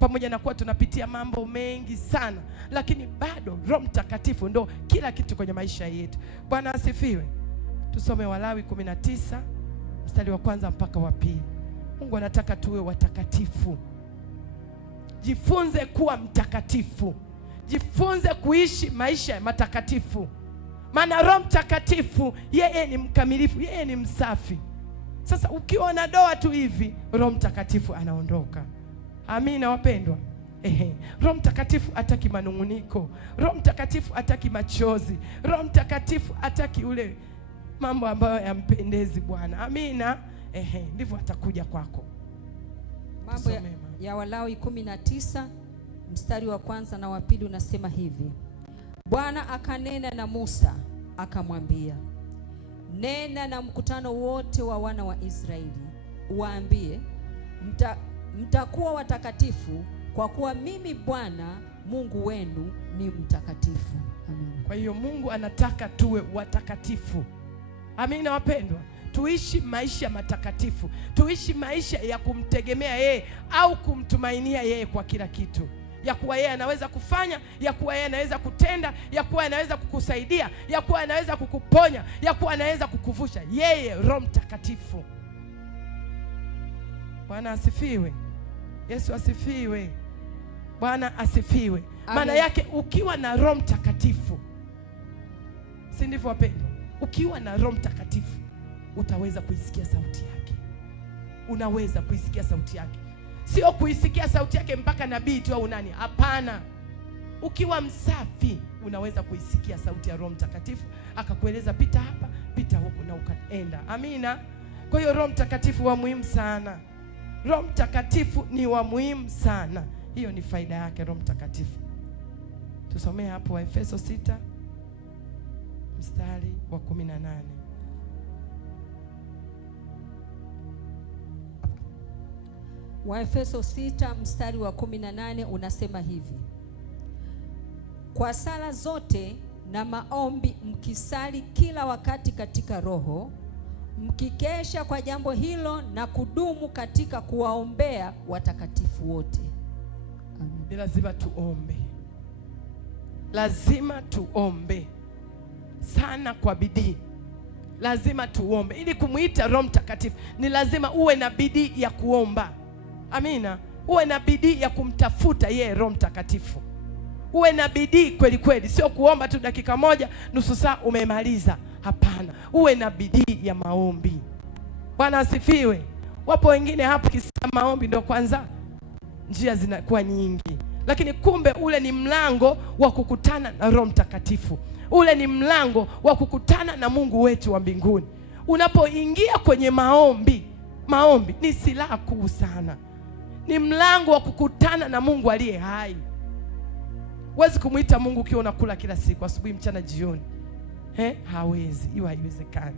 pamoja na kuwa tunapitia mambo mengi sana, lakini bado Roho Mtakatifu ndo kila kitu kwenye maisha yetu. Bwana asifiwe. Tusome Walawi 19 mstari wa 1 mpaka wa 2. Mungu anataka tuwe watakatifu. Jifunze kuwa mtakatifu. Jifunze kuishi maisha ya matakatifu. Maana Roho Mtakatifu yeye ni mkamilifu, yeye ni msafi. Sasa ukiwa na doa tu hivi, Roho Mtakatifu anaondoka. Amina wapendwa. Roho Mtakatifu hataki manunguniko. Roho Mtakatifu hataki machozi. Roho Mtakatifu hataki ule mambo ambayo yampendezi Bwana. Amina. Ndivyo atakuja kwako. Mambo ya Walawi 19 mstari wa 1 na wa 2 unasema hivi: Bwana akanena na Musa akamwambia, nena na mkutano wote wa wana wa Israeli, waambie, mtakuwa watakatifu kwa kuwa mimi Bwana Mungu wenu ni mtakatifu. Amen. Kwa hiyo Mungu anataka tuwe watakatifu. Amina wapendwa. Tuishi maisha matakatifu. Tuishi maisha ya kumtegemea yeye au kumtumainia yeye kwa kila kitu. Ya kuwa yeye anaweza kufanya, ya kuwa yeye anaweza kutenda, ya kuwa anaweza kukusaidia, ya kuwa anaweza kukuponya, ya kuwa anaweza kukuvusha. Yeye Roho Mtakatifu. Bwana asifiwe. Yesu asifiwe. Bwana asifiwe. Maana yake ukiwa na Roho Mtakatifu, si ndivyo wapendwa? Ukiwa na Roho Mtakatifu utaweza kuisikia sauti yake. Unaweza kuisikia sauti yake. Sio kuisikia sauti yake mpaka nabii tu au nani. Hapana. Ukiwa msafi unaweza kuisikia sauti ya Roho Mtakatifu akakueleza pita hapa, pita huku na ukaenda. Amina. Kwa hiyo Roho Mtakatifu wa muhimu sana. Roho Mtakatifu ni wa muhimu sana. Hiyo ni faida yake Roho Mtakatifu. Tusomee hapo Waefeso 6 mstari wa 18. Waefeso 6 mstari wa 18 unasema hivi: kwa sala zote na maombi mkisali kila wakati katika Roho, mkikesha kwa jambo hilo na kudumu katika kuwaombea watakatifu wote. Amen. Ni lazima tuombe. Lazima tuombe sana kwa bidii. Lazima tuombe. Ili kumuita Roho Mtakatifu ni lazima uwe na bidii ya kuomba. Amina. Uwe na bidii ya kumtafuta yeye Roho Mtakatifu. Uwe na bidii kweli kweli, sio kuomba tu dakika moja, nusu saa umemaliza. Hapana. Uwe na bidii ya maombi. Bwana asifiwe. Wapo wengine hapo kisa maombi ndio kwanza njia zinakuwa nyingi. Lakini kumbe ule ni mlango wa kukutana na Roho Mtakatifu. Ule ni mlango wa kukutana na Mungu wetu wa mbinguni. Unapoingia kwenye maombi, maombi ni silaha kuu sana. Ni mlango wa kukutana na Mungu aliye hai. Huwezi kumuita Mungu ukiwa unakula kila siku asubuhi, mchana, jioni. Hawezi. Hiyo haiwezekani.